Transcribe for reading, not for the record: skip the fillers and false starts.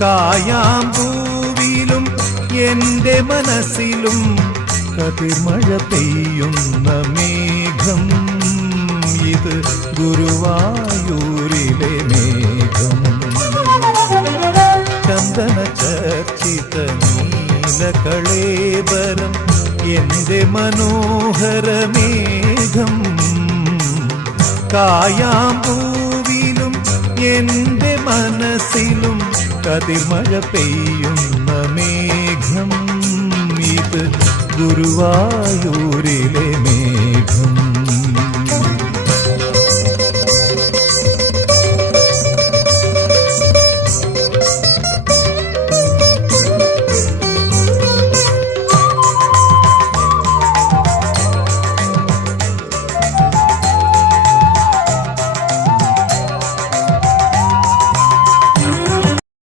കായാമ്പൂവിലും എന്റെ മനസ്സിലും കതിർമഴ പെയ്യുന്ന മേഘം. ഇത് ഗുരുവായൂരിലെ മേഘം. ചന്ദന ചർച്ചിത നീലകളേബരം എന്റെ മനോഹര മേഘം. കായാമ്പൂവിലും എന്റെ മനസ്സിലും കതിർമഴ പെയ്യുന്ന മേഘം. ഇത് ഗുരുവായൂരിലെ